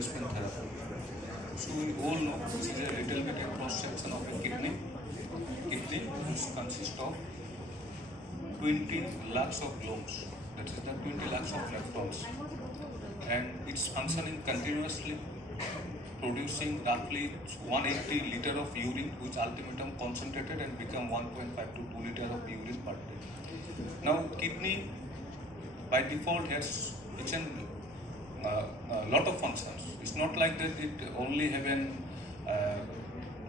replacement therapy. So we all know this is a little bit a cross section of a kidney. Kidney which consists of 20 lakhs of globes, that is the 20 lakhs of nephrons, and it's functioning continuously, producing roughly 180 liter of urine, which ultimately concentrated and become 1.5 to 2 liter of urine per day. Now, kidney by default has a lot of functions. It's not like that it only have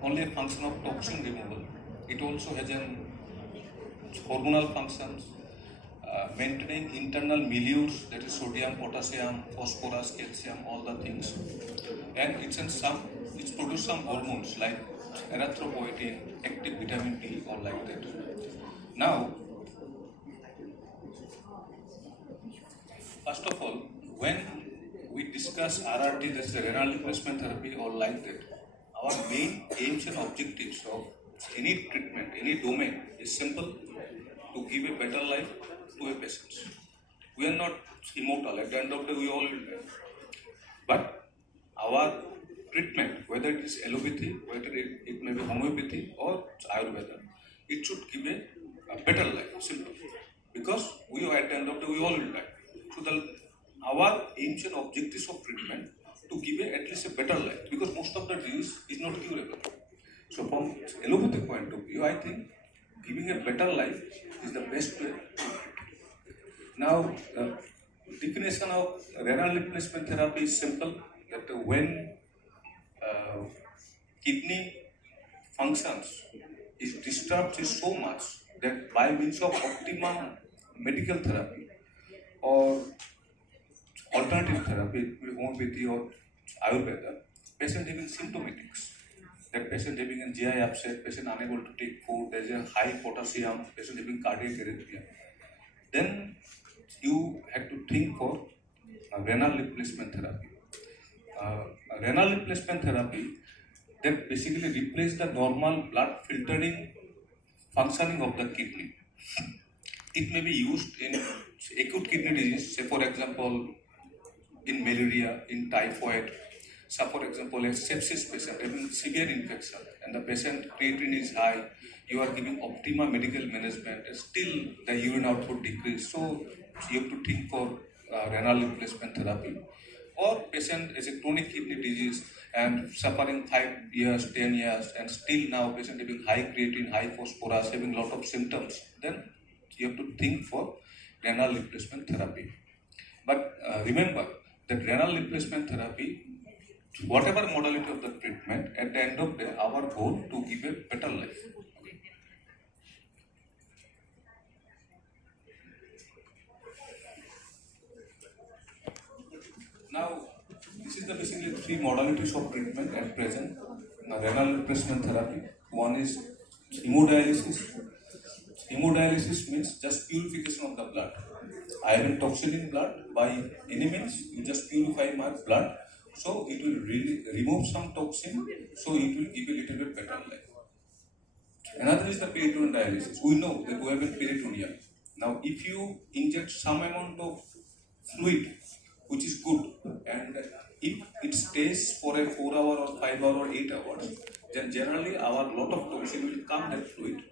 only a function of toxin removal. It also has hormonal functions, maintaining internal milieux, that is sodium, potassium, phosphorus, calcium, all the things. And it's produce some hormones like erythropoietin, active vitamin D, or like that. Now, first of all, when we discuss RRT, that's the renal replacement therapy, or like that, our main aims and objectives of any treatment, any domain is simple: to give a better life to a patient. We are not immortal. At the end of the day, we all will die. But our treatment, whether it is allopathy, whether it may be homeopathy or Ayurveda, it should give a better life, simple. Because we are at the end of the day, we all will die. So our aims and objectives of treatment to give at least a better life, because most of the disease is not curable. So from allopathic point of view, I think giving a better life is the best way. Now, the definition of renal replacement therapy is simple: that when kidney functions is disturbed so much that by means of optimum medical therapy or alternative therapy, homeopathy or Ayurveda, patient having symptomatics, that patient having a GI upset, patient unable to take food, there is a high potassium, patient having cardiac arrhythmia, then you have to think for renal replacement therapy. Renal replacement therapy that basically replace the normal blood filtering functioning of the kidney. It may be used in acute kidney disease, say for example in malaria, in typhoid. So for example, a sepsis patient having severe infection and the patient creatinine is high, you are giving optimal medical management, still the urine output decrease. So you have to think for renal replacement therapy. Or patient is a chronic kidney disease and suffering 5 years, 10 years, and still now patient having high creatinine, high phosphorus, having lot of symptoms, then you have to think for renal replacement therapy. But remember that renal replacement therapy, whatever modality of the treatment, at the end of the day, our goal to give a better life. Now, this is the basically 3 modalities of treatment at present. Renal replacement therapy. One is hemodialysis. Hemodialysis means just purification of the blood. Iron toxin in blood, by any means, you just purify my blood, so it will remove some toxin, so it will give a little bit better life. Another is the peritoneal dialysis. We know that we have a peritoneum. Now, if you inject some amount of fluid, which is good, and if it stays for a 4 hour or 5 hour or 8 hours, then generally our lot of toxin will come that fluid.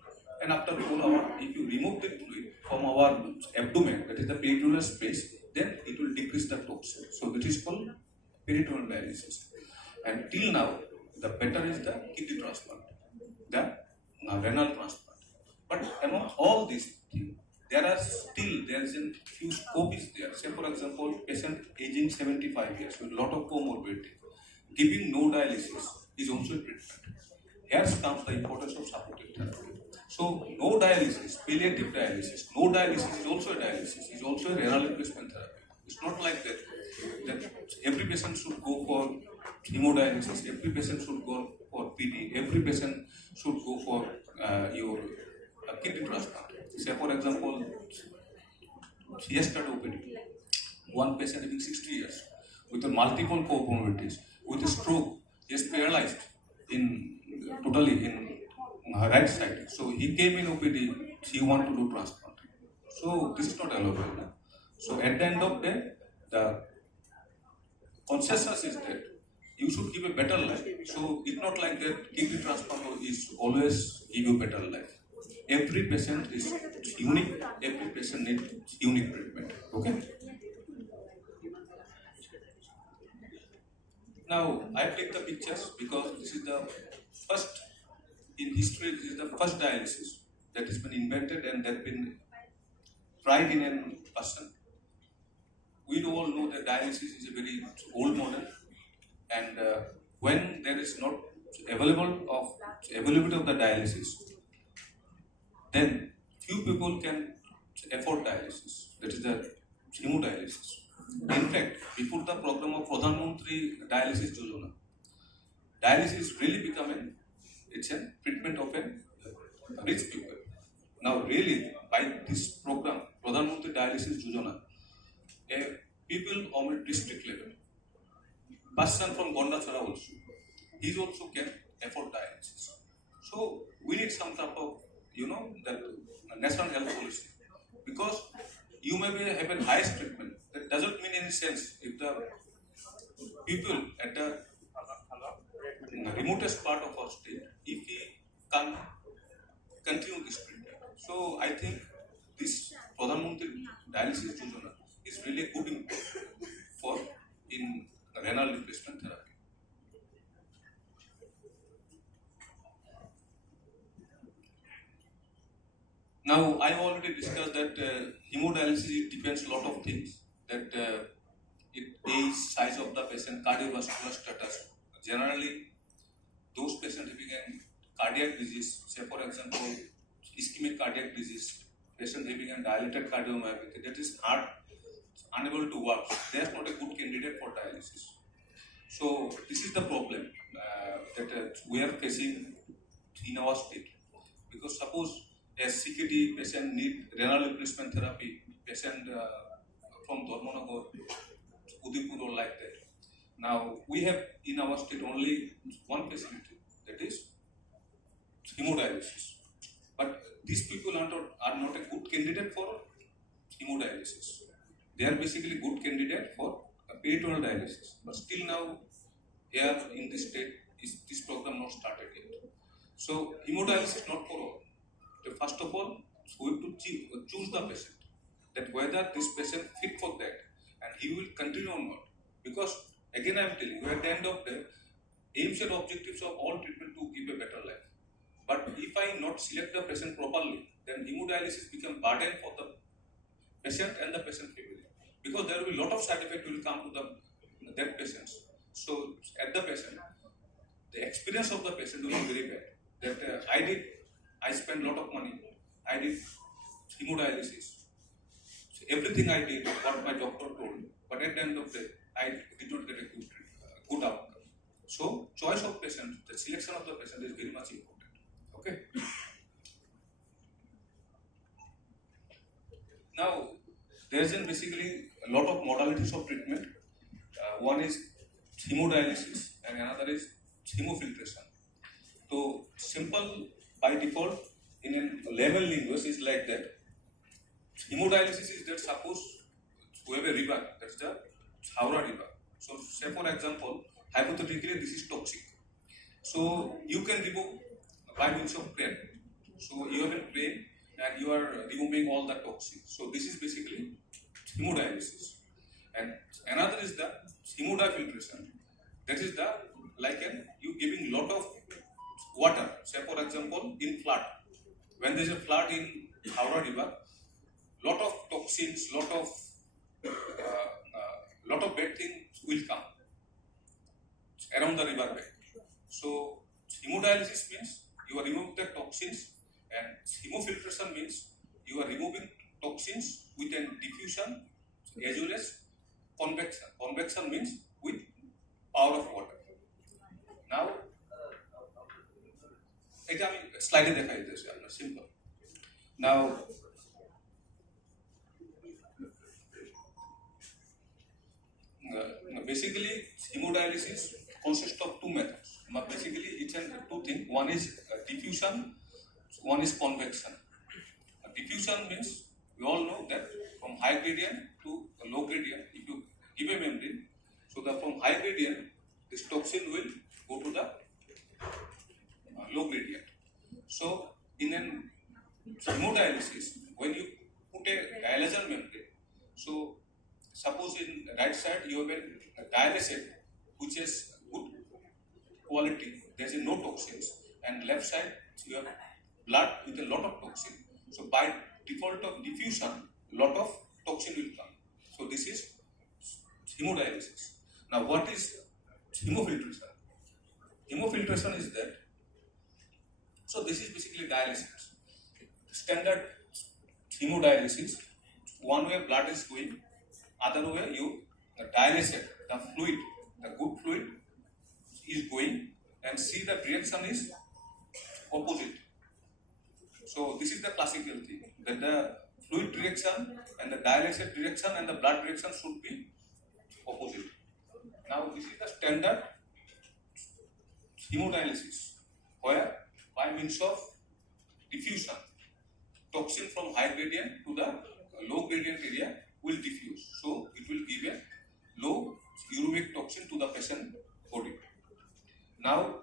And after 4 hours, if you remove the fluid from our abdomen, that is the peritoneal space, then it will decrease the toxin. So this is called peritoneal dialysis. And till now, the better is the kidney transplant, the renal transplant. But among all these things, there is a few scope is there. Say for example, patient aging 75 years with a lot of comorbidity, giving no dialysis is also a treatment. Here comes the importance of supportive therapy. So no dialysis, palliative dialysis, no dialysis is also a dialysis, is also a renal replacement therapy. It's not like that every patient should go for hemodialysis, every patient should go for PD, every patient should go for your kidney transplant. Say for example, yesterday OPD, one patient having 60 years with multiple comorbidities, with a stroke, he is paralyzed totally in right side. So he came in OPD, he want to do transplant. So this is not allowable. So at the end of the day, the consciousness is that you should give a better life. So it's not like that kidney transplant is always give you better life. Every patient is unique. Every patient needs unique treatment. Okay. Now I take the pictures because this is the first in history. This is the first dialysis that has been invented and that has been tried in a person. We all know that dialysis is a very old model, and when there is not availability of the dialysis, then few people can afford dialysis. That is the hemodialysis. In fact, before the program of Pradhan Mantri Dialysis Yojana, dialysis really becoming it's a treatment of a rich people. Now, really, by this program, Pradhan Mantri Dialysis Yojana, people on a district level, person from Gondachara also, he also can afford dialysis. So we need some type of, that national health policy, because you may be having highest treatment. That doesn't mean any sense if the people at the remotest part of our state, if we can continue this treatment. So I think this Pradhan Mantri Dialysis Yojana is really a good input for in renal replacement therapy. Now, I already discussed that hemodialysis depends a lot of things. That age, size of the patient, cardiovascular status. Generally, those patients having a cardiac disease, say for example, ischemic cardiac disease, patient having a dilated cardiomyopathy, that is heart unable to work. They are not a good candidate for dialysis. So this is the problem that we are facing in our state. Because suppose a CKD patient need renal replacement therapy, patient from Dharmanagar, Udipur or like that. Now we have in our state only one facility, that is hemodialysis. But these people are not a good candidate for hemodialysis. They are basically good candidate for peritoneal dialysis. But still now, here in this state, this program not started yet. So hemodialysis not for all. So first of all, we have to choose the patient, that whether this patient fit for that and he will continue or not. Because again I am telling you, at the end of the day, aims and objectives of all treatment to give a better life. But if I not select the patient properly, then hemodialysis become burden for the patient and the patient family. Because there will be a lot of side effects will come to that patients. So at the patient, the experience of the patient will be very bad. That I spent a lot of money. I did hemodialysis. So everything I did, what my doctor told. But at the end of the day, I did not get a good outcome. So choice of patient, the selection of the patient is very much important. Okay. Now, there is basically a lot of modalities of treatment. One is hemodialysis and another is hemofiltration. So simple by default in a level language is like that. Hemodialysis is that suppose we have a river, that's the Haura river. So say for example, hypothetically this is toxic. So you can remove by means of crane. So you have a crane and you are removing all the toxins. So this is basically hemodialysis. And another is the hemodiafiltration. That is the you giving lot of water. Say for example in flood. When there is a flood in Haura river, lot of toxins, lot of bad things will come around the river bed. So hemodialysis means you are removing the toxins, and hemofiltration means you are removing toxins with a diffusion as well as convection. Convection means with power of water. Now, এটা আমি স্লাইডে দেখাই দিতেছি আপনার simple now basically hemodialysis consists of two methods. Basically it's two things. One is diffusion, one is convection. Diffusion means we all know that from high gradient to low gradient, if you give a membrane, so So from high gradient, this toxin will go to the low gradient. So in an hemodialysis, when you put a dialyzer membrane, so suppose in right side you have a dialysate which is good quality, there is no toxins, and left side you have blood with a lot of toxin. So by default of diffusion, lot of toxin will come. So this is hemodialysis. Now what is hemofiltration? Hemofiltration is that, so this is basically dialysis. Standard hemodialysis, one way blood is going, other way you the dialysate, the fluid, the good fluid is going, and see the direction is opposite. So this is the classical thing, that the fluid direction and the dialysate direction and the blood direction should be opposite. Now this is the standard hemodialysis, where by means of diffusion, toxin from high gradient to the low gradient area will diffuse. So it will give a low uromic toxin to the patient body. Now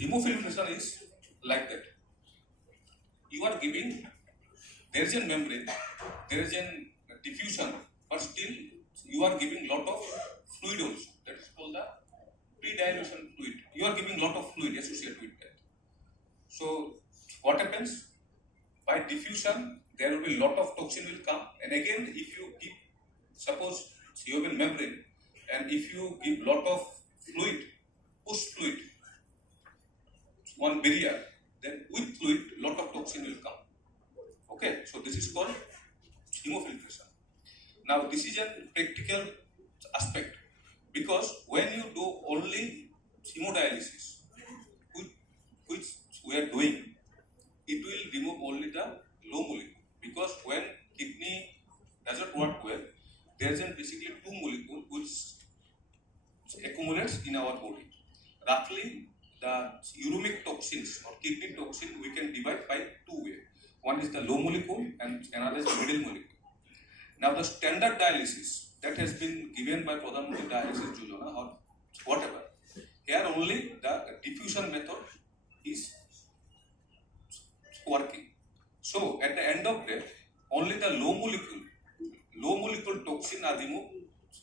hemofiltration is like that. You are giving, there is a membrane, there is a diffusion, but still you are giving lot of fluid also. That is called the pre-dilution fluid. You are giving lot of fluid associated with that. So what happens? By diffusion, there will be lot of toxin will come, and again if you give, suppose you have a membrane, and if you give lot of fluid, push fluid, one barrier, then with fluid, lot of toxin will come. Okay, so this is called hemofiltration. Now this is a practical aspect, because when you do only hemodialysis, which we are doing, it will remove only the low molecule, because when kidney doesn't work well, there is basically two molecules which accumulates in our body. Roughly, the uromic toxins or kidney toxin we can divide by two ways. One is the low molecule and another is the middle molecule. Now the standard dialysis that has been given by Pradhan Mantri dialysis Yojana or whatever, here only the diffusion method is working. So at the end of that, only the low molecule toxin are removed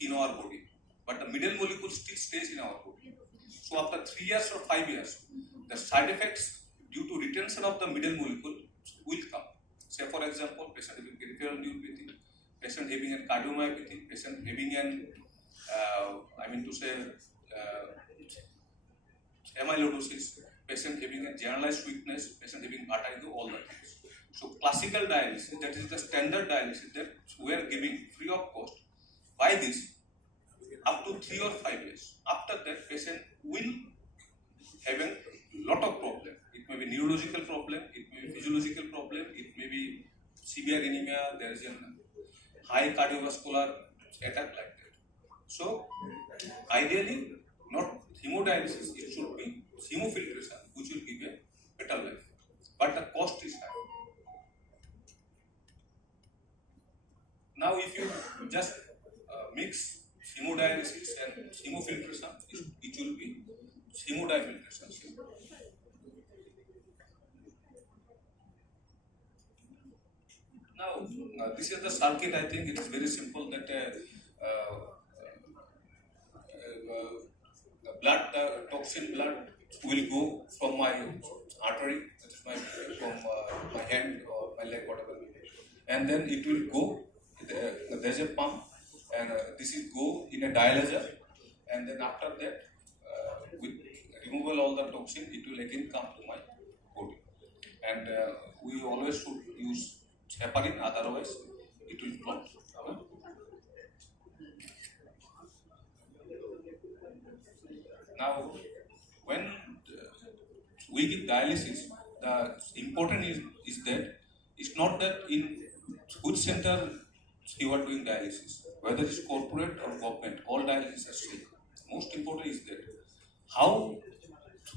in our body, but the middle molecule still stays in our body. So after 3 years or 5 years, the side effects due to retention of the middle molecule will come. Say for example, patient having peripheral neuropathy, patient having a cardiomyopathy, patient having an amyloidosis, patient having a generalized weakness, patient having vertigo, all the things. So classical dialysis, that is the standard dialysis that we are giving free of cost. By this, up to 3 or 5 years. After that, patient will have a lot of problems. It may be neurological problem, it may be physiological problem, it may be severe anemia, there is a high cardiovascular attack like that. So, ideally, not hemodialysis, it should be hemofiltration, which will give a better life. But the cost is high. Now, if you just mix hemodialysis and hemofiltration, it will be hemodiafiltration. Now, this is the circuit. I think it is very simple that the blood, the toxin blood will go from my artery, that is from my hand or my leg, whatever, and then it will go. There is a pump, and this is go in a dialyzer, and then after that, with removal all the toxin, it will again come to my body. And we always should use heparin, otherwise it will clot. Now, when we give dialysis, the important is that it's not that in which center you are doing dialysis, whether it's corporate or government, all dialysis are same. Most important is that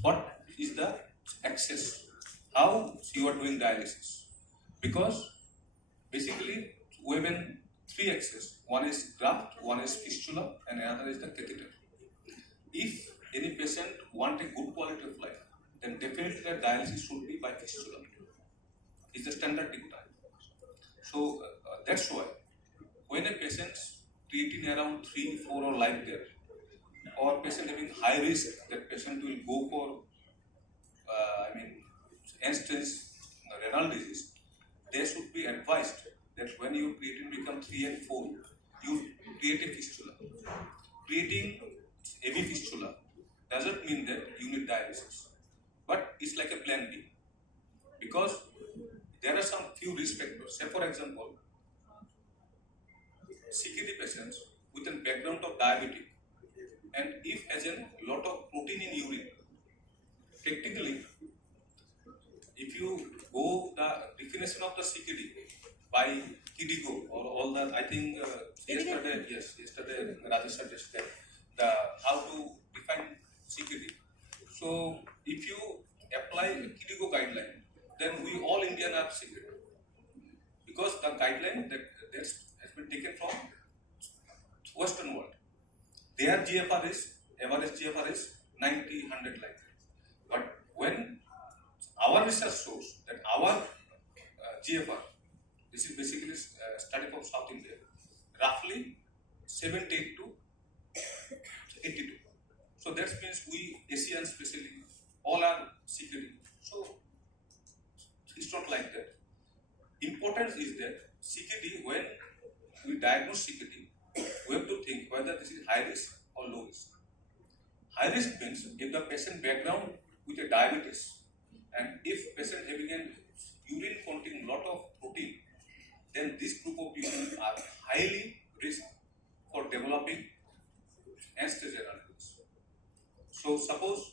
what is the access, how you are doing dialysis, because basically we have 3 access. one is graft, one is fistula, and another is the catheter. If any patient want a good quality of life, then definitely the dialysis should be by fistula. It's the standard dictum. So that's why when a patient's creatinine around 3, 4 or like there, or patient having high risk, that patient will go for end-stage renal disease, they should be advised that when your creatinine become 3 and 4, you create a fistula. Creating heavy fistula doesn't mean that you need dialysis, but it's like a plan B, because there are some few risk factors. Say for example, CKD patients with a background of diabetic, and if has a lot of protein in urine, technically, if you go the definition of the CKD by KDIGO or all the, I think yesterday Rajesh sir described the how to define CKD. So if you apply KDIGO guideline, then we all Indian are CKD, because the guideline that has been taken from Western world. Their GFR is, average GFR is 90, 100 like that. But when our research shows that our GFR, this is basically a study from South India, roughly 78 to 82. So that means we Asians especially all are CKD. So it's not like that. Importance is that CKD, when we diagnose CKD, we have to think whether this is high risk or low risk. High risk means if the patient background with a diabetes, and if patient having an urine containing lot of protein, then this group of people are highly risk for developing end-stage renal disease. So suppose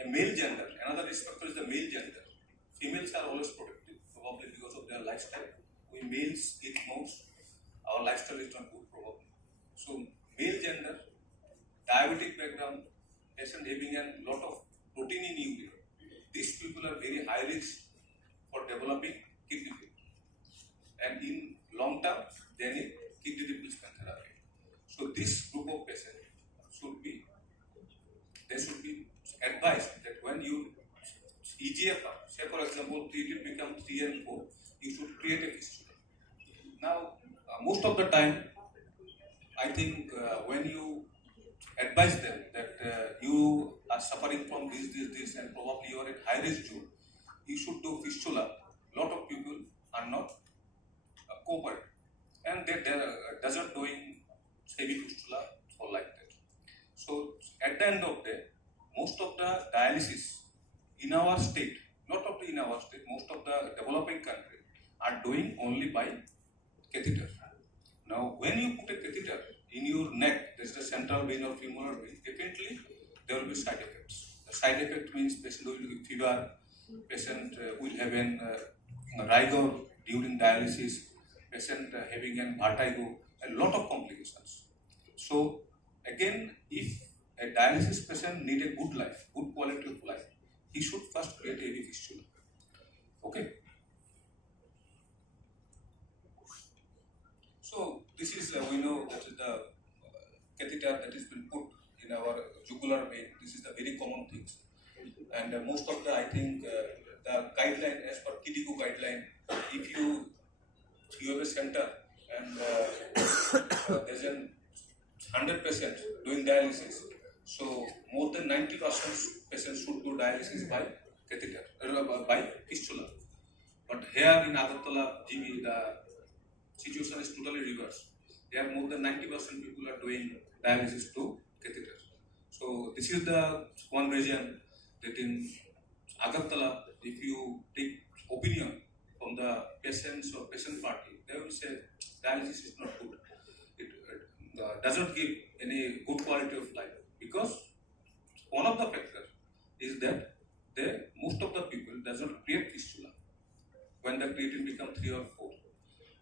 a male gender, another risk factor is the male gender. Females are always protective, probably because of their lifestyle. We males eat most, our lifestyle is not good probably. So male gender, diabetic background, patient having a lot of protein in urine, these people are very high risk for developing kidney failure. And in long term, they need kidney replacement therapy. So this group of patients should be advised that when you EGFR, say for example, creatinine become 3 and 4, you should create a fistula. Now, most of the time, I think when you advise them that you are suffering from this, and probably you are at high risk zone, you should do fistula. Lot of people are not cooperating, and they doesn't doing heavy fistula or like that. So at the end of the day, most of the dialysis in our state, not only in our state, most of the developing countries are doing only by catheter. Now, when you put a catheter in your neck, there is the central vein or femoral vein, definitely there will be side effects. The side effect means patient will have fever, patient will have an rigor during dialysis, patient having an vertigo, a lot of complications. So again, if a dialysis patient need a good life, good quality of life, he should first create a heavy fistula. Okay. So this is we know that is the catheter that has been put in our jugular vein. This is the very common things, and most of the I think the guideline as per KDIGO guideline, if you have a center and there's a 100% doing dialysis, so more than 90% patients should do dialysis by catheter, by fistula. But here in Agartala, GB, the situation is totally reversed. There more than 90% people are doing dialysis to catheter. So this is the one reason that in Agartala, if you take opinion from the patients or patient party, they will say dialysis is not good. It doesn't give any good quality of life, because one of the factors is that most of the people doesn't create fistula when the creatinine become 3 or 4.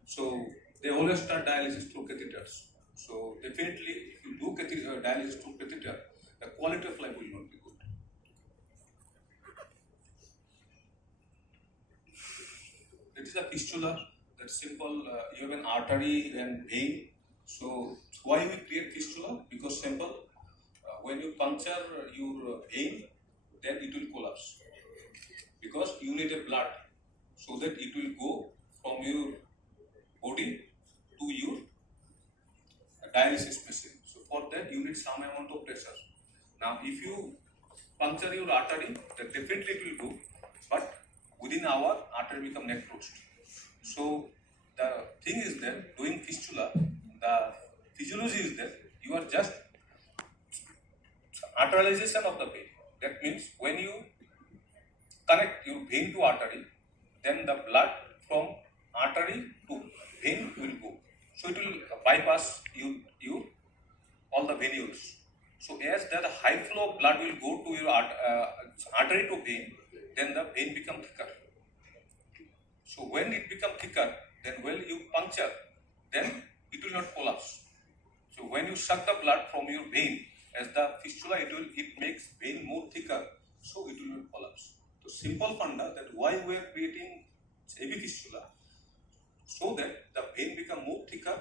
So they always start dialysis through catheters. So definitely, if you do dialysis through catheter, the quality of life will not be good. It is a fistula. The That's simple. You have an artery and vein. So why we create fistula? Because simple. When you puncture your vein, then it will collapse. Because you need a blood so that it will go from your body to your dialysis machine. So for that you need some amount of pressure. Now if you puncture your artery, then definitely it will go, but within an hour artery become necrosed. So the thing is that doing fistula, the physiology is that you are just arterialization of the vein. That means when you connect your vein to artery, then the blood from artery to vein will go. So it will bypass you all the venules. So as the high flow of blood will go to your artery to vein, then the vein become thicker. So when it become thicker, then when you puncture, then it will not collapse. So when you suck the blood from your vein, as the fistula, it makes vein more thicker, so it will not collapse. So simple funda that why we are creating heavy fistula, so that the vein become more thicker,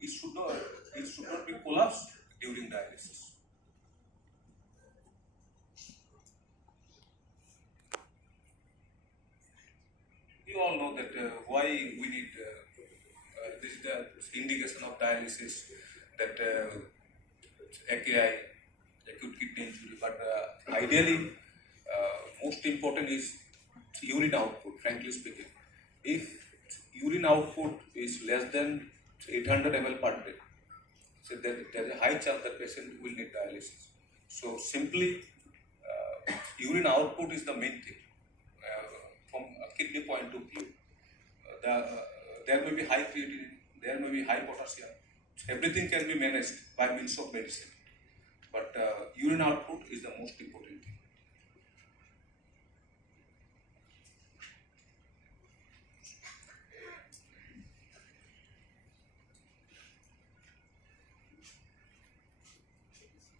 it should not be collapsed during dialysis. You all know that why we need this is the indication of dialysis, that AKI, acute kidney injury, but ideally most important is urine output, frankly speaking. If urine output is less than 800 ml per day, so there is a high chance that patient will need dialysis. So simply urine output is the main thing from a kidney point of view. There may be high creatinine, there may be high potassium. Everything can be managed by means of medicine, but urine output is the most important thing.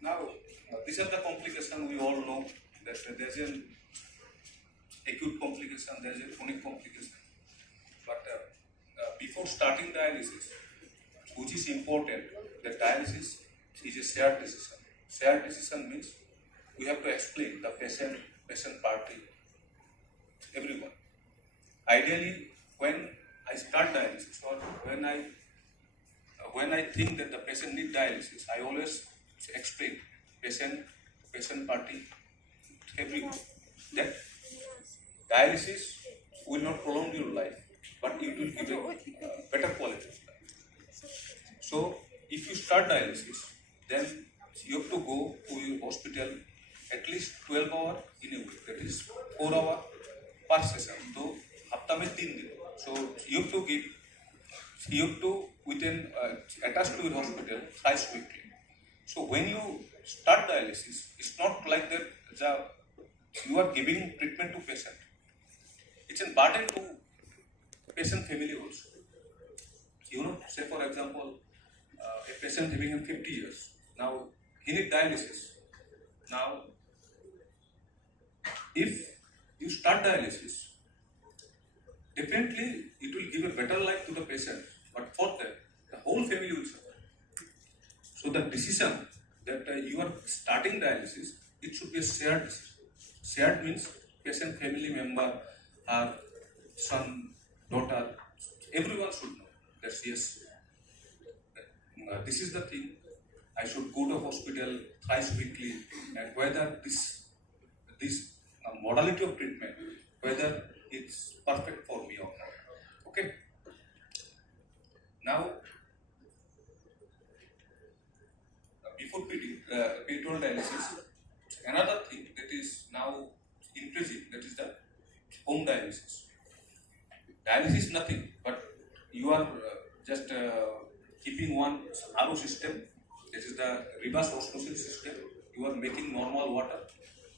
Now, these are the complications we all know, that there's an acute complication, there's a chronic complication. But before starting dialysis, which is important, that dialysis is a shared decision. Shared decision means we have to explain the patient party, everyone. Ideally, when I start dialysis or when I think that the patient needs dialysis, I always explain patient party, everyone, that dialysis will not prolong your life, but it will give a better quality of life. So if you start dialysis, then you have to go to your hospital at least 12 hours in a week, that is 4 hours per session. So हफ्ता में 3 दिन. So you have to within attached to your hospital thrice weekly. So when you start dialysis, it's not like that you are giving treatment to patient. It's a burden to patient family also. You know, say for example, a patient living in 50 years. Now he needs dialysis. Now, if you start dialysis, definitely it will give a better life to the patient. But for that, the whole family will suffer. So the decision that you are starting dialysis, it should be a shared decision. Shared means patient family member, her son, daughter, everyone should know that yes, this is the thing. I should go to hospital thrice weekly, and whether this modality of treatment, whether it's perfect for me or not. Okay. Now, before peritoneal dialysis, another thing that is now increasing, that is the home dialysis. Dialysis is nothing, but you are just keeping one RO system. This is the reverse osmosis system. You are making normal water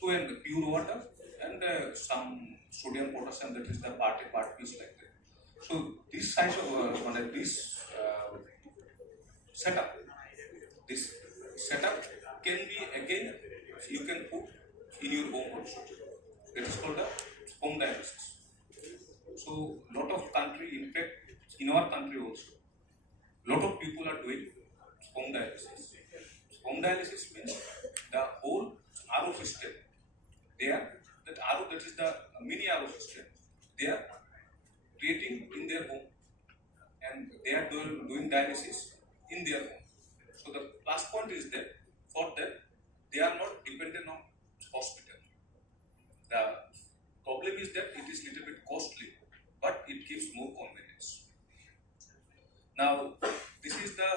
to and pure water and some sodium potassium, that is the part piece like that. So this size of this setup can be again you can put in your home also. That is called the home dialysis. So lot of country, in fact, in our country also, lot of people are doing home dialysis. Home dialysis means the whole RO system. They are that RO, that is the mini RO system. They are creating in their home, and they are doing dialysis in their home. So the plus point is that for them they are not dependent on hospital. The problem is that it is little bit costly, but it gives more convenience. Now, this is the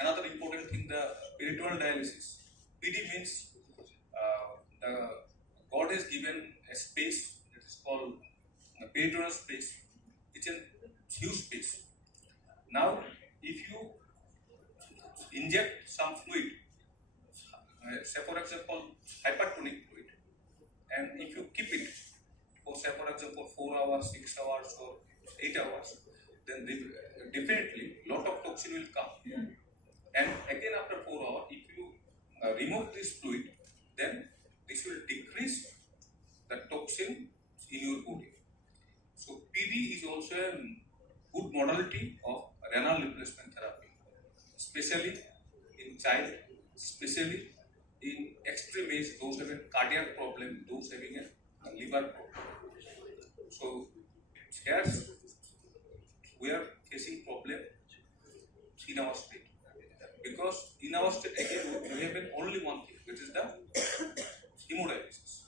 another important thing, the peritoneal dialysis. PD means the God has given a space that is called peritoneal space. It's a huge space. Now, if you inject some fluid, say for example hypertonic fluid, and if you keep it for say for example 4 hours, 6 hours, or 8 hours, then definitely lot of toxin will come. And again after 4 hours, if you remove this fluid, then this will decrease the toxin in your body. So PD is also a good modality of renal replacement therapy, especially in child, especially in extreme age, those having cardiac problem, those having a liver problem. So here we are facing problem in our state, because in our state again we have only one thing, which is the hemodialysis.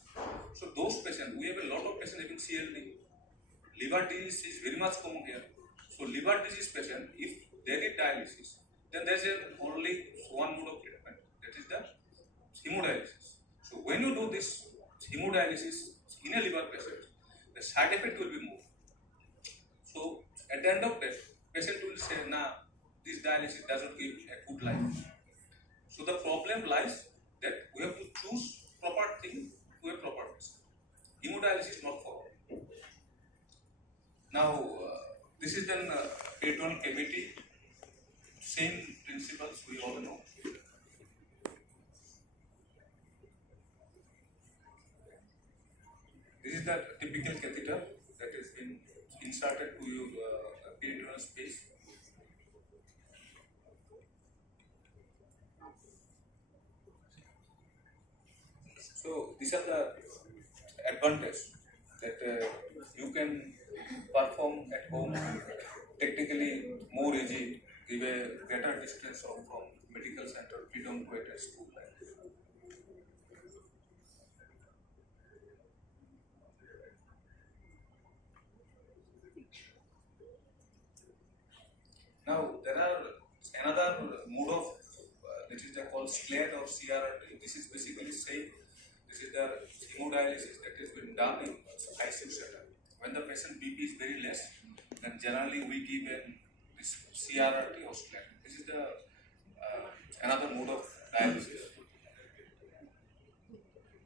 So those patients, we have a lot of patients having CLD. Liver disease is very much common here. So liver disease patient, if they need dialysis, then there is only one mode of treatment, that is the hemodialysis. So when you do this hemodialysis in a liver patient, the side effect will be more. So at the end of that, patient will say, nah, this dialysis doesn't give a good life. So the problem lies that we have to choose proper thing to a proper patient. Hemodialysis is not for all. Now, this is then peritoneal cavity. Same principles we all know. This is the typical catheter that has been inserted to your peritoneal space. So these are the advantages that you can perform at home, technically more easy, give a greater distance from medical center, freedom to at school. Now there are another mode of which is called SLAD or CRRT. This is basically same. This is the hemodialysis that has been done in ICU setup. When the patient BP is very less, then generally we give this CRRT or SLAD. This is the another mode of dialysis.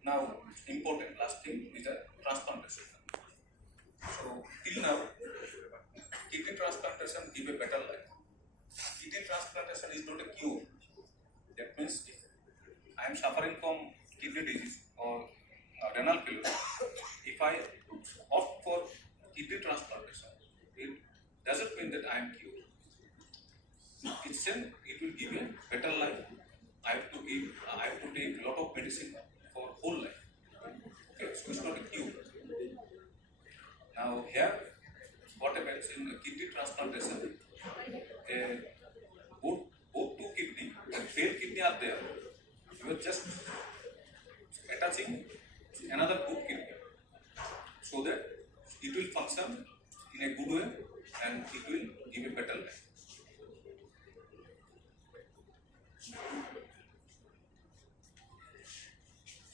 Now, important last thing is the transplantation. So till now, kidney transplantation give a better life. Kidney transplantation is not a cure. That means if I am suffering from kidney disease or renal failure, if I opt for kidney transplantation, it doesn't mean that I am cured. It will give a better life. I have to take a lot of medicine for whole life. Okay, so it's not a cure. Now here, what happens in kidney transplantation? Both two kidney and failed kidney are there. You are just attaching another good kidney so that it will function in a good way and it will give a better life.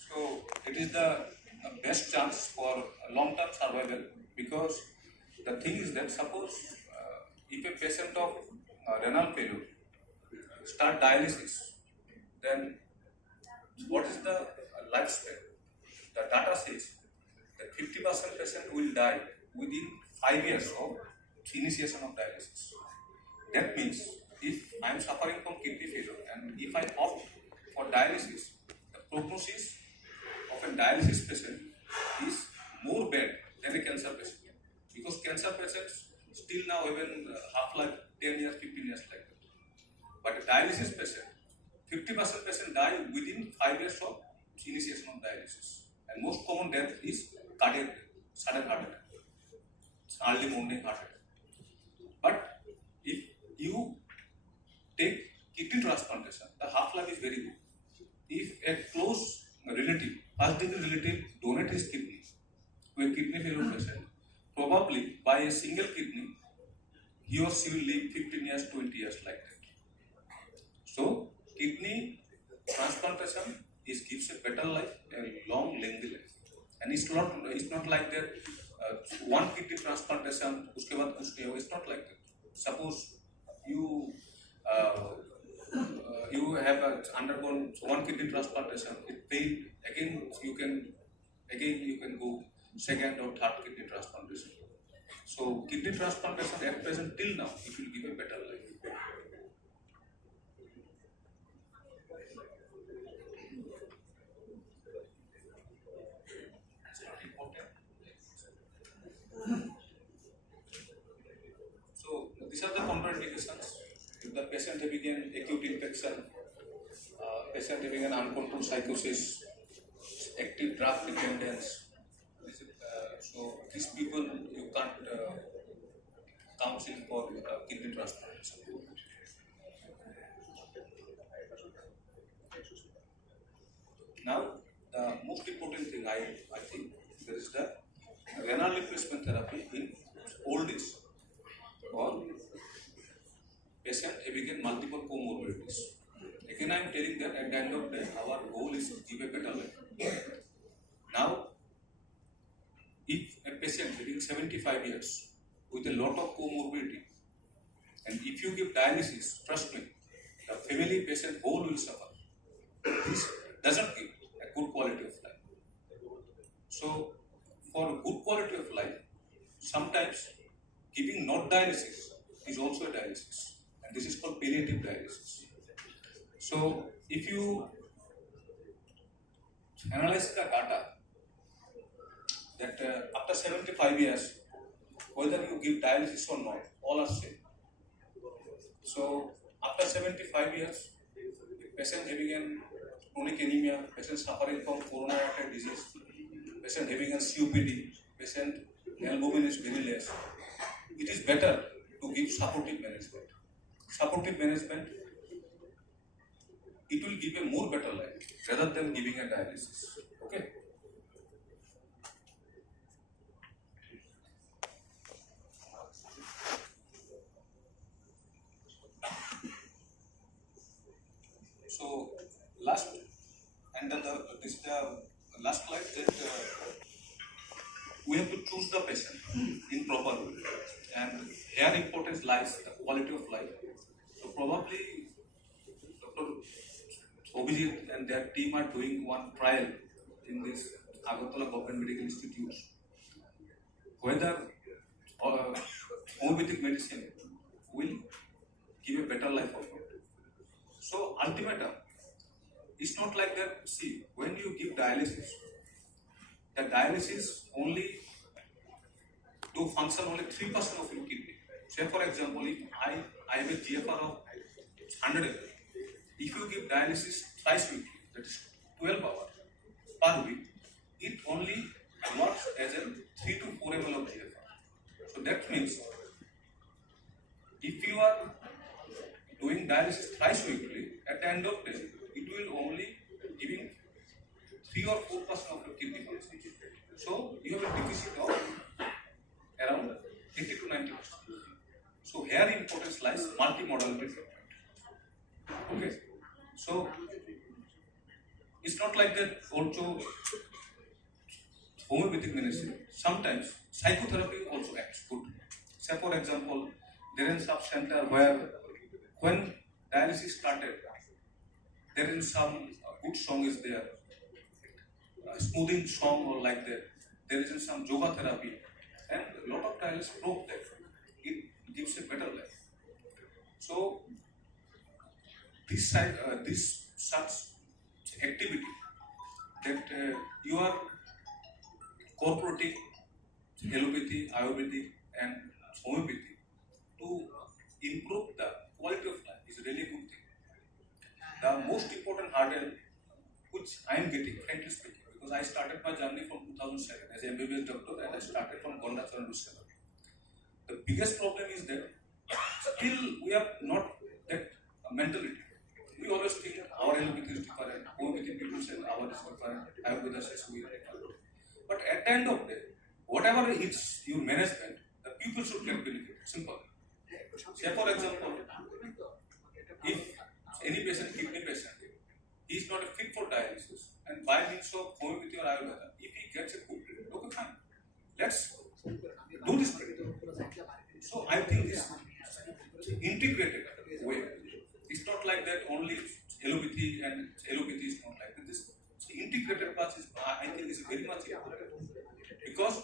So it is the best chance for long-term survival, because the thing is that suppose if a patient of renal failure start dialysis, then what is the lifespan? The data says that 50% patient will die within 5 years of initiation of dialysis. That means if I am suffering from kidney failure and if I opt for dialysis, the prognosis of a dialysis patient is more bad than a cancer patient, because cancer patients still now even half-life 10 years, 15 years like that. But a dialysis patient, 50% patient die within 5 years of initiation of dialysis. And most common death is cardiac death, sudden heart attack, early morning heart attack. But if you take kidney transplantation, the half-life is very good. If a close relative, first degree relative, donate his kidney to a kidney failure patient, probably by a single kidney, he or she will live 15 years, 20 years like that. So, kidney transplantation gives a better life, a long, lengthy life. And it's not like that one kidney transplantation, uske baad kuch nahi hoga. It's not like that. Suppose you have undergone one kidney transplantation, it failed, again you can go second or third kidney transplantation. So kidney transplantation at present till now, it will give a better life. So these are the contraindications. If the patient having an acute infection, patient having an uncontrolled psychosis, active drug dependence, so these people you can't counsel for kidney transplantation. Now, the most important thing I think there is the renal replacement therapy in old age or patient having multiple comorbidities. Again, I am telling that at the end of the day, our goal is to give a better life. Now, if a patient having 75 years with a lot of comorbidity, and if you give dialysis, trust me, the family patient whole will suffer. This doesn't give a good quality of life. So, for a good quality of life, sometimes giving not dialysis is also a dialysis, and this is called palliative dialysis. So, if you analyze the data, that after 75 years, whether you give dialysis or not, all are same. So, after 75 years, patient having an chronic anemia, patient suffering from coronary artery disease, patient having a COPD, patient albumin is very less, it is better to give supportive management. Supportive management, it will give a more better life rather than giving a dialysis. Okay. So last, and then this is the last slide that we have to choose the patient in proper way, and here importance lies the quality of life. So probably Dr. Obhijit and their team are doing one trial in this Agartala Government Medical Institutes, whether homeopathic medicine will give a better life or not. So ultimatum, it's not like that. See, when you give dialysis, the dialysis only do function only 3% of your kidney. Say for example, if I have a GFR of 100 ml, if you give dialysis twice weekly, that is 12 hours per week, it only works as a 3 to 4 ml of GFR. So that means if you are doing dialysis thrice weekly, at the end of the day, it will only giving 3 or 4% of your kidney function. So you have a deficit of around 80 to 90%. So here importance lies multimodality treatment. Okay. So it's not like that also homeopathic medicine. Sometimes psychotherapy also acts good. Say for example, there is some center where when dialysis started, there is some good song is there, smoothing song or like that. There is some yoga therapy, and a lot of dialysis prove that it gives a better life. So this such activity that you are incorporating allopathy, ayurvedic, and homeopathy to improve the quality of life is really a good thing. The most important hurdle which I am getting, frankly speaking, because I started my journey from 2007 as an MBBS doctor and I started from Gondacharan to Seven. The biggest problem is that still we have not that mentality. We always think our allopathy is different, homeopathy people say our is different, Ayurveda says we are different. But at the end of the day, whatever is your management, the people should get benefit. Simple. Say for example, if any patient, kidney patient, he is not fit for dialysis, and by means of homeopathy or Ayurveda, if he gets a good treatment, okay, fine. Let's do this treatment. So I think this integrated way. It's not like that only allopathy and allopathy is not like that. This integrated path is, I think, is very much important because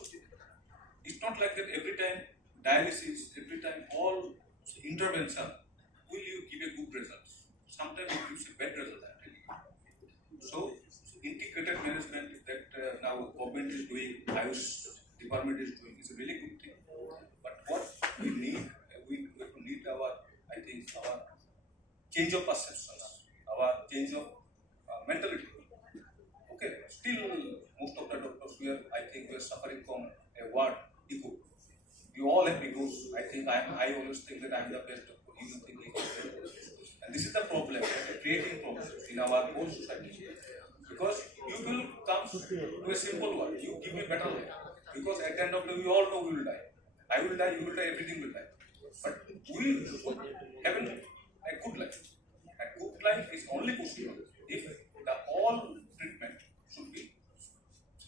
it's not like that every time dialysis, every time all intervention will you give a good results. Sometimes it gives a bad result. So integrated management that now government is doing, Ayush department is doing, is a really good thing. But what we need, we need our, I think, our change of perceptions, our change of mentality. Okay, still most of the doctors we are, I think, we are suffering from a word ego. We all have egos. I think I always think that I am the best doctor. You don't think you are the best. And this is the problem, creating problems in our whole society. Because you will come to a simple word, you give me better life. Because at the end of the day, we all know we will die. I will die, you will die, everything will die. But we have a good life. A good life is only possible if the all treatment should be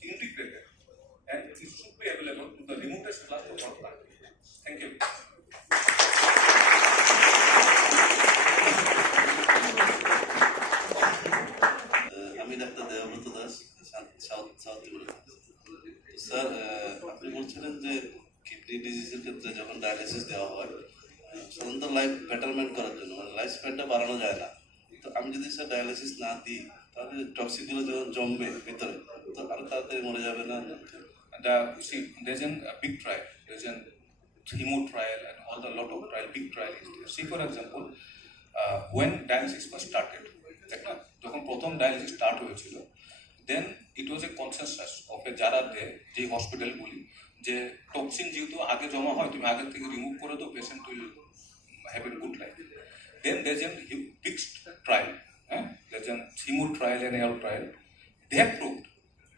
integrated and it should be available to the remotest class of our country. Thank you. Sir আপনি বলছিলেন যে kidney ডিজিজের ক্ষেত্রে যখন dialysis দেওয়া হয় সাধারণত life betterment করার জন্য মানে লাইফ স্প্যানটা বাড়ানো যায় না। তো আমি যদি স্যার ডায়ালিসিস না দিই তাহলে টক্সিকগুলো যখন জমবে ভিতরে তো আরো তাড়াতাড়ি মরে যাবে না? There's a big trial, there's an hemo trial and all the lot of trial, big trial is there. See for example, when dialysis was started, যখন প্রথম ডায়ালিসিস স্টার্ট হয়েছিল, then it was a consensus of a যারা যে হসপিটালগুলি যে toxin যেহেতু আগে জমা হয় তুমি আগে থেকে রিমুভ করে দাও, patient will have a good life. Then there's a fixed trial, there's a hemo trial and AL trial. They have proved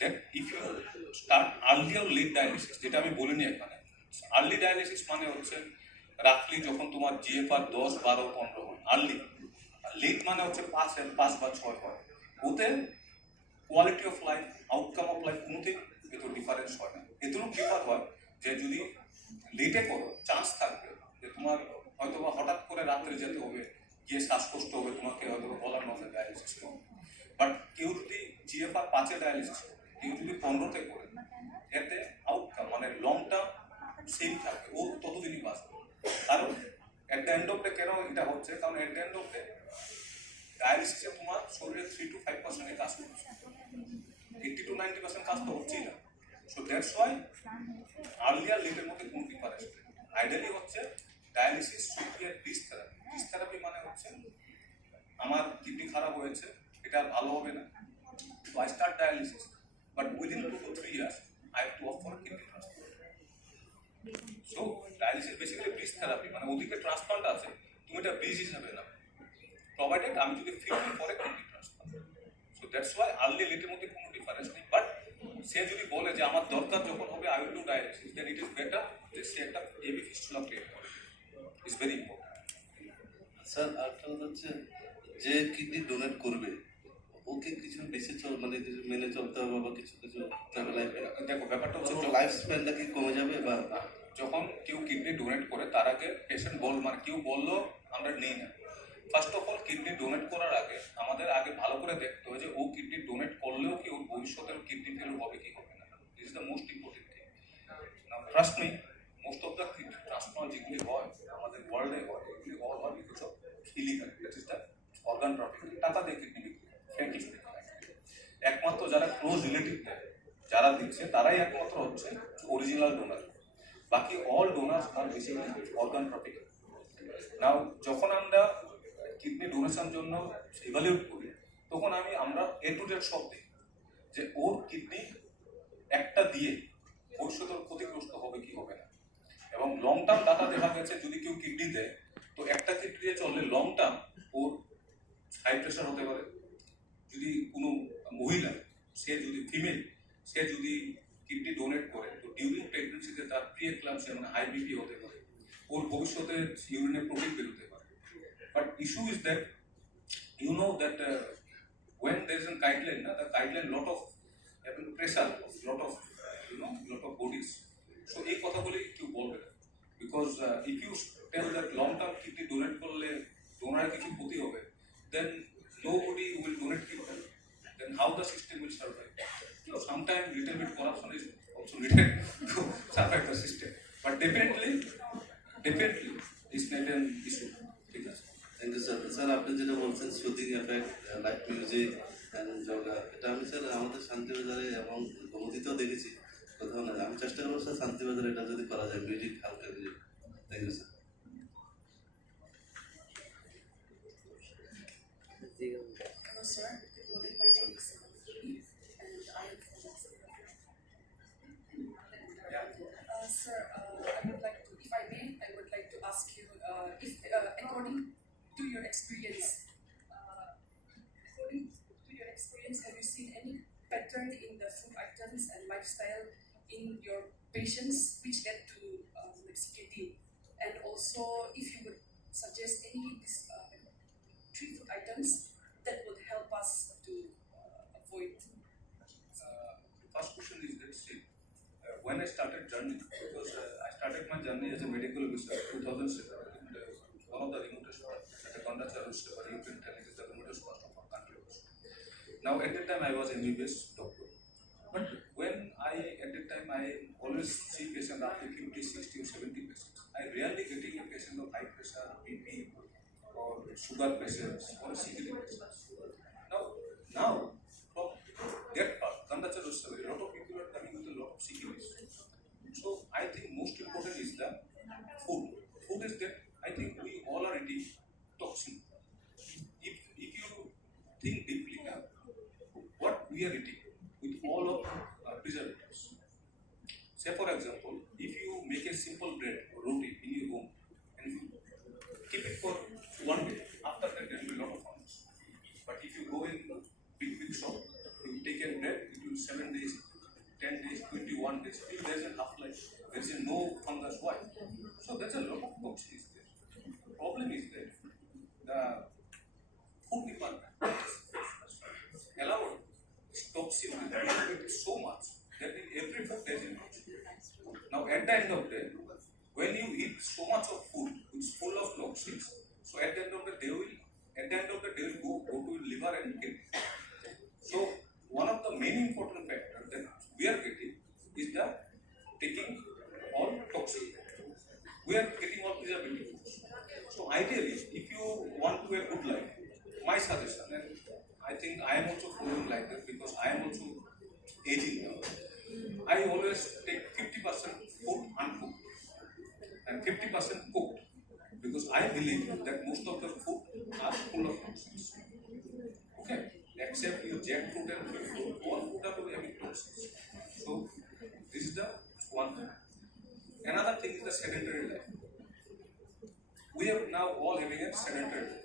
that if you start early or late dialysis, যেটা আমি বলিনি এখানে, আর্লি ডায়ালিসিস মানে হচ্ছে রাফলি যখন তোমার GFR 10, 12, 15 হয় early, late মানে হচ্ছে 5 বা 6 হয়, ওতে quality of life, outcome of life কোনোদিন এত ডিফারেন্স হয় না। এতটুকু ডিফার হয় যে যদি লেটে করো চান্স থাকবে যে তোমার হয়তো বা হঠাৎ করে রাত্রে যেতে হবে, গিয়ে শ্বাসকষ্ট হবে, তোমাকে হয়তো গলার মাঝে ডায়ালিসিস করবে। বাট কেউ যদি জিএফআর 5-এ ডায়ালিসিস করে, কেউ যদি 15-তে করে, এতে আউটকাম মানে লং টার্ম সেম থাকবে, ও ততদিনই বাঁচবে। কারণ at the end of day কেন এটা হচ্ছে, কারণ at the end of day ডায়ালিসিসে তোমার শরীরে 3 to 5% কাজ করছে, 80 to 90% কাজ তো হচ্ছেই না। সো দ্যাটস ওয়াই আর্লি আর লেটের মধ্যে কোনো ডিফারেন্স নেই। আইডিয়ালি হচ্ছে dialysis should be a this therapy. This therapy মানে হচ্ছে আমার কিডনি খারাপ হয়েছে, এটা ভালো হবে না, তো I start dialysis, but within 2 to 3 years I have to of for kidney transplant. So dialysis basically bridge therapy, মানে ওদিকে ট্রান্সপ্লান্ট আছে, তুমি এটা ব্রিজ হিসাবে না, প্রোভাইডেড আমি যদি fit for a kidney transplant. So that's why early লেটের মধ্যে কোনো ডিফারেন্স নেই। বাট সে যদি বলে যে আমার দরকার যখন হবে I will do dialysis, then it is better যে সে একটা এবি ফিস্টুলা ক্রিয়েট করে। It's very important. স্যার আরেকটা কথা হচ্ছে যে কিডনি ডোনেট করবে ওকে কিছু বেশি মানে কিছু মেনে চলতে হবে বা কিছু লাইফে, দেখো ব্যাপারটা হচ্ছে লাইফ স্প্যানটা কি কমে যাবে? বা যখন কেউ কিডনি ডোনেট করে তার আগে পেশেন্ট মানে কেউ বললো আমরা নেই না, first of all kidney donate করার আগে আমাদের আগে ভালো করে দেখতে হবে যে ও কিডনি ডোনেট করলেও কি ওর ভবিষ্যতের কিডনি ফেল হবে কি হবে না। This is the most important thing. Now trust me, most of the kidney transplant যেগুলি হয় আমাদের ওয়ার্ল্ডে হয়, এগুলি অল হয় because of illegal, that is the organ trafficking, টাকা দিয়ে কিডনি বিক্রি। একমাত্র যারা ক্লোজ রিলেটিভ যারা দিচ্ছে তারাই একমাত্র হচ্ছে অরিজিনাল ডোনার, বাকি অল ডোনার্স আর বেসিক্যালি অর্গান ট্রাফিকিং। নাও যখন আমরা কিডনি ডোনেশন জন্য ইভালুয়েট করি তখন আমরা A to Z সব দিই যে ওর কিডনি একটা দিয়ে ভবিষ্যতের ক্ষতিগ্রস্ত হবে কি হবে না, এবং লং টার্ম ডাটা দেখা গেছে যদি কেউ কিডনি দেয় তো একটা কিডনি দিয়ে চললে লং টার্ম ওর হাই প্রেশার হতে পারে, যদি কোনো মহিলা সে যদি ফিমেল সে যদি কিডনি ডোনেট করে তো ডিউরিং প্রেগনেন্সিতে তার প্রি এক্লাম্পসিয়া মানে হাই বিপি হতে পারে, ওর ভবিষ্যতে ইউরিনে প্রোটিন বেরোতে পারে। But issue is that you know that when there is a guideline, the guideline lot of pressure, lot of lot of bodies. So এই কথাগুলি কেউ বলবে না, because if you tell that long term kidney donate করলে donor কিছু ক্ষতি হবে, then nobody will donate kidney. Then how the system will survive? So sometimes little bit corruption is also needed to survive the system. But definitely it's not an issue. ঠিক আছে। Thank you sir. Sir আপনি যেটা বলছেন soothing effect, light music and yoga, এটা আমি sir আমাদের শান্তিবাজারে এবং গমতিতেও দেখেছি, কোথাও না। আমি চেষ্টা করবো স্যার শান্তিবাজারে এটা যদি করা যায়, মিউজিক হালকা music. Thank you sir. Hello, sir. Good morning. My name is Gope, and I am from Sir, I would like to, if I may, I would like to ask you, if according to your experience, have you seen any pattern in the food items and lifestyle in your patients which led to CKD? And also, if you would suggest any three food items that would help us to avoid. First question is that when I started journey, because I started my journey as a medical officer in 2007, and one of the remotest parts, the Condacha Rustava, you can tell it is the remotest part of our country also. Now at that time I was MBBS doctor, but when at that time I always see patients up to 50, 60 or 70 patients. I rarely getting a patient of high pressure, BP, or sugar patients, or CKD patients. Now from that part, Condacha Rustava, a lot of people are coming with a lot of CKDs. So I think most important is the food. Food is that I think we all are eating toxin. If you think deeply now, what we are eating with all of preservatives. Say for example, if you make a simple bread or roti in your home and you keep it for 1 day, after that there will be a lot of fungus. But if you go in big shop, you take a bread, it will 7 days, 10 days, 21 days, still there is a half-life, there is no fungus. Why? So there's a lot of toxin is there. The problem is that the food department allowed toxin so much that in every food there is a toxin. Now at the end of the day, when you eat so much of food which is full of toxins, so at the end of the day they will go to liver and kidney. So one of the main important factors that we are getting is the taking all toxic. We are getting all preservatives. So ideally, if you want to have a good life, my suggestion, and I think I am also following like that because I am also aging now. I always take 50% food uncooked and 50% cooked because I believe that most of the food are full of toxins. Okay, except your jackfruit and fruit, all food are having toxins. So this is the one thing. Another thing is the sedentary life. We are now all having a sedentary life.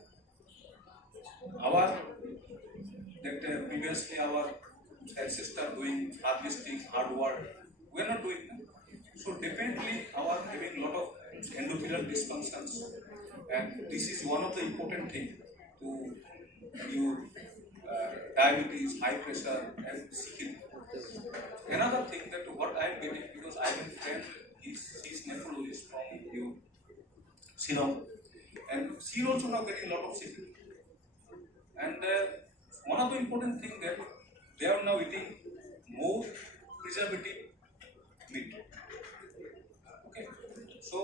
Previously our ancestors doing harvesting, hard work, we are not doing that. So definitely our having a lot of endocrine dysfunctions, and this is one of the important things to your diabetes, high pressure, and CKD. Another thing that what I am getting, because I am a friend, he's nephrologist from your Shillong, and she also now getting a lot of CKD. And one of the important things that they are now eating more preservative meat. Okay, so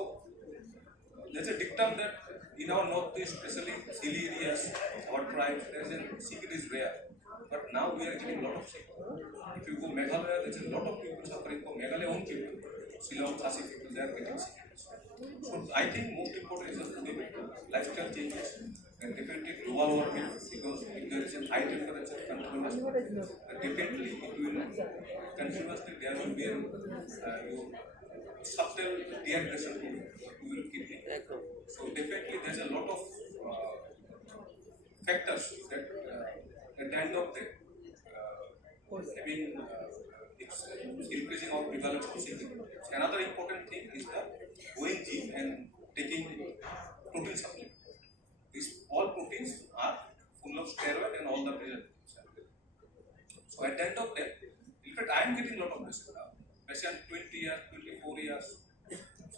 there's a dictum that in our northeast, especially hilly areas, our tribes, there's a CKD is rare. But now we are getting a lot of CKD. If you go Meghalaya, there's a lot of people suffering from Meghalaya own people. Shillong, Khasi people, they are getting CKD. So I think most important is the fundamental lifestyle changes and definitely global warming because if there is a high temperature continuously, definitely it will continuously there will be a your subtle dehydration to your kidney. So definitely there's a lot of factors that at the end of the having it's increasing our prevalence of sickness. Another important thing is the going gym and taking protein supplement. These all proteins are full of steroid and all the preservatives. So at the end of the day, in fact, I am getting a lot of this. Patient 20 years, 24 years,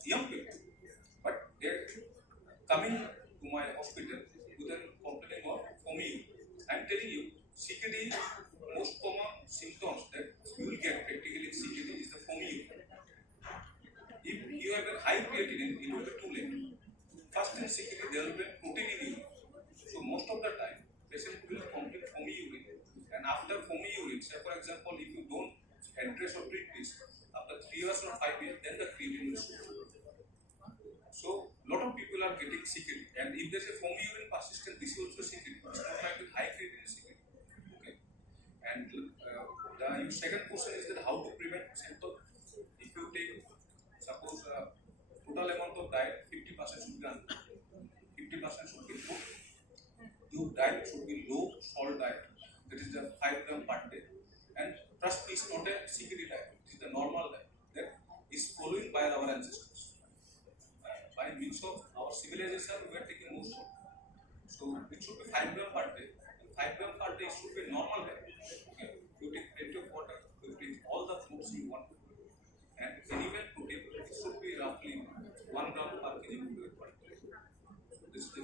young people, but they're coming to my hospital with a complaining of foamy. I'm telling you, CKD most common symptoms that you will get practically in CKD is the foamy. If you have a high creatinine, it will be too late. First in CKD, there will be protein in urine. So most of the time, patient will complete foamy urine. And after foamy urine, say for example, if you don't address or treat this, after 3 years or 5 years, then the creatinine will show. So a lot of people are getting CKD. And if there's a foamy urine persistent, this is also CKD. It's not like with high creatinine CKD. Okay. And your second question is that how to prevent symptoms. If you take, suppose total amount of diet, 50% should be under, 50% should be food. Your diet should be low salt diet, that is the 5 gram per day. And trust me, it's not a CKD diet, it is the normal diet that is following by our ancestors. By means of our civilization, we are taking more salt. So it should be 5 gram per day. And 5 gram per day should be normal diet. Okay. You take plenty of water, you take all the fruits you want. And anywhere protein, it should be roughly 1 gram per kg per day. So this is the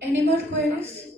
Any more queries?